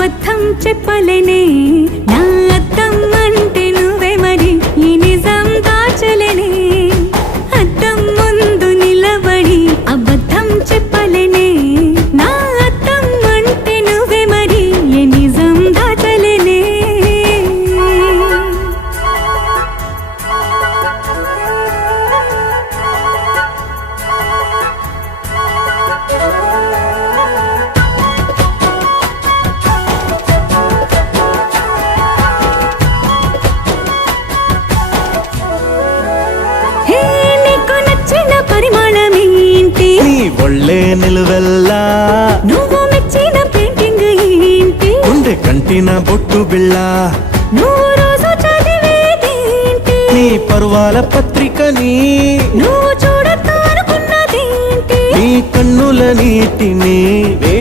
అబద్ధం చెప్పలేనే నా అద్దం అంటే నువ్వే మరి ఈ నిజం దాచలేనే అద్దం ముందు నిలబడి అబద్ధం చెప్పలేనే నా అద్దం అంటే నువ్వే మరి ఈ నిజం దాచలేనే ఒళ్ళే నిలువెల్లా నువ్వు మెచ్చిన పెయింటింగ్ ఏంటి గుండె కంటిన బొట్టు బిళ్ళ నువ్వు రోజు చదివేదేంటి నీ పరువాల పత్రికని నువ్వు చూడొద్దు అనుకున్నదేంటి నీ కన్నుల నీటిని